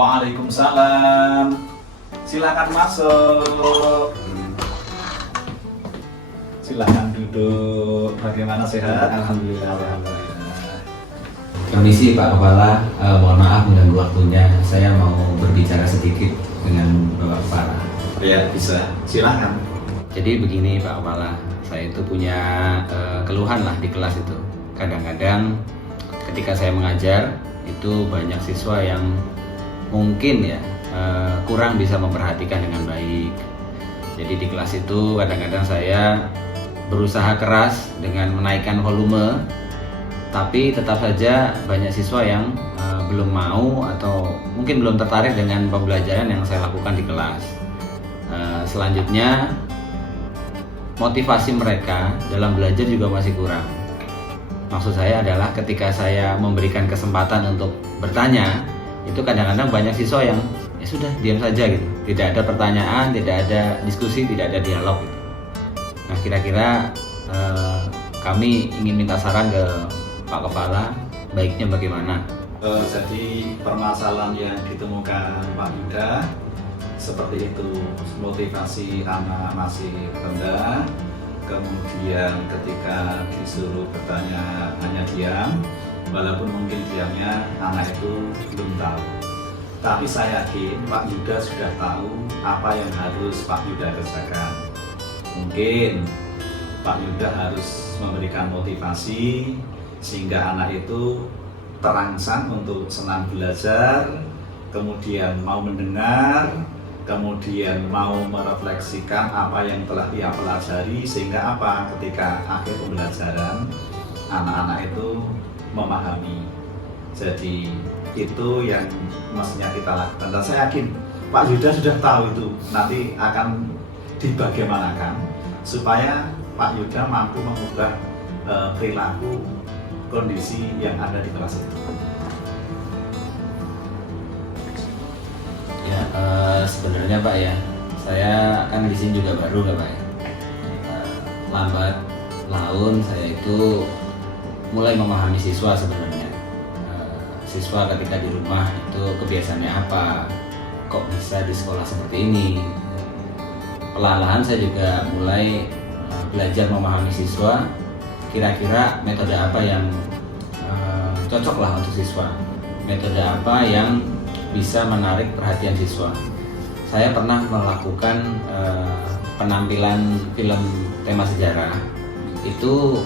Waalaikumsalam. Silakan masuk. Silakan duduk. Bagaimana, sehat? Alhamdulillah. Permisi Pak Kepala, mohon maaf mengganggu waktunya. Saya mau berbicara sedikit dengan Bapak Kepala. Ya, bisa. Silakan. Jadi begini Pak Kepala, saya itu punya keluhan lah di kelas itu. Kadang-kadang ketika saya mengajar, itu banyak siswa yang mungkin ya kurang bisa memperhatikan dengan baik. Jadi di kelas itu kadang-kadang saya berusaha keras dengan menaikkan volume, tapi tetap saja banyak siswa yang belum mau atau mungkin belum tertarik dengan pembelajaran yang saya lakukan di kelas. Selanjutnya, motivasi mereka dalam belajar juga masih kurang. Maksud saya adalah ketika saya memberikan kesempatan untuk bertanya, itu kadang-kadang banyak siswa yang ya sudah diam saja gitu, tidak ada pertanyaan, tidak ada diskusi, tidak ada dialog gitu. Nah, kira-kira kami ingin minta saran ke Pak Kepala, baiknya bagaimana? Jadi permasalahan yang ditemukan Pak Yuda seperti itu, motivasi anak masih rendah, kemudian ketika disuruh bertanya hanya diam, walaupun mungkin diamnya anak itu belum tahu. Tapi saya yakin Pak Yuda sudah tahu apa yang harus Pak Yuda kerjakan. Mungkin Pak Yuda harus memberikan motivasi sehingga anak itu terangsang untuk senang belajar, kemudian mau mendengar, kemudian mau merefleksikan apa yang telah ia pelajari, sehingga apa ketika akhir pembelajaran anak-anak itu memahami. Jadi itu yang mestinya kita lakukan, dan saya yakin Pak Yuda sudah tahu itu nanti akan dibagaimanakan supaya Pak Yuda mampu mengubah perilaku kondisi yang ada di kelas itu. Ya, sebenarnya Pak ya, saya kan di sini juga baru Pak ya. Lambat laun saya itu mulai memahami siswa sebenarnya. Siswa ketika di rumah itu kebiasaannya apa, kok bisa di sekolah seperti ini. Perlahan-lahan saya juga mulai belajar memahami siswa, kira-kira metode apa yang cocok lah untuk siswa, metode apa yang bisa menarik perhatian siswa. Saya pernah melakukan penampilan film tema sejarah, itu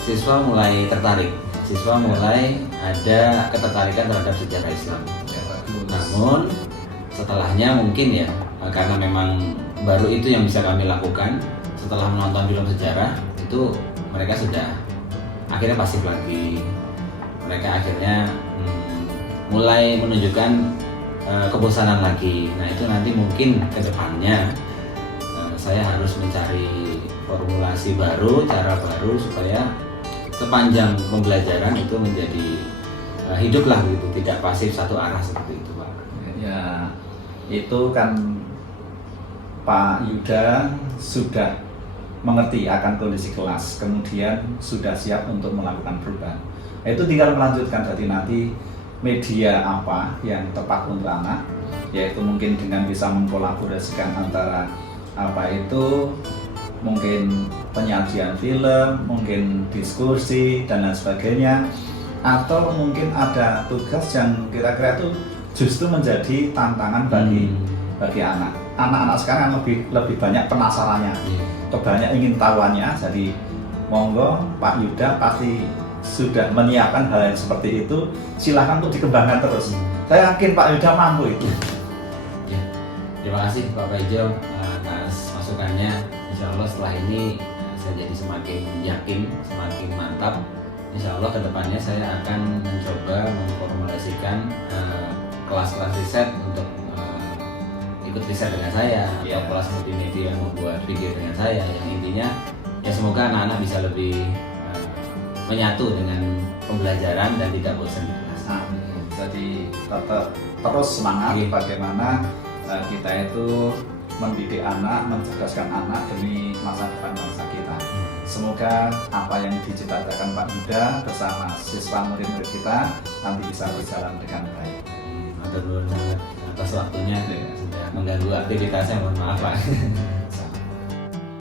siswa mulai tertarik, siswa mulai ada ketertarikan terhadap sejarah Islam. Namun setelahnya mungkin ya, karena memang baru itu yang bisa kami lakukan, setelah menonton film sejarah itu mereka sudah akhirnya pasif lagi. Mereka akhirnya mulai menunjukkan kebosanan lagi. Nah, itu nanti mungkin ke depannya saya harus mencari formulasi baru, cara baru supaya sepanjang pembelajaran itu menjadi hiduplah gitu, tidak pasif satu arah seperti itu, Pak. Ya, itu kan Pak Yuda sudah mengerti akan kondisi kelas, kemudian sudah siap untuk melakukan perubahan. Itu tinggal melanjutkan, jadi nanti media apa yang tepat untuk anak, yaitu mungkin dengan bisa mengkolaborasikan antara apa itu mungkin penyajian film, mungkin diskusi dan lain sebagainya, atau mungkin ada tugas yang kira-kira itu justru menjadi tantangan bagi anak. Anak-anak sekarang lebih banyak penasarannya, banyak ingin tahuannya. Jadi monggo Pak Yuda pasti sudah menyiapkan hal yang seperti itu. Silahkan untuk dikembangkan terus. Saya yakin Pak Yuda mampu itu. Ya, terima kasih Pak Paijo atas masukannya. Insya Allah setelah ini saya jadi semakin yakin, semakin mantap. Insya Allah kedepannya saya akan mencoba memformulasikan kelas-kelas riset untuk ikut riset dengan saya, atau kelas multimedia yang membuat video dengan saya, yang intinya ya semoga anak-anak bisa lebih menyatu dengan pembelajaran dan tidak bosan di kelas. Jadi tetap terus semangat bagaimana kita itu mendidik anak, mencerdaskan anak demi masa depan bangsa kita. Semoga apa yang dicita-citakan Pak Yuda bersama siswa murid-murid kita nanti bisa berjalan dengan baik. matur nuwun banget atas waktunya Ya, sudah. mengganggu aktivitasnya, mohon maaf Pak.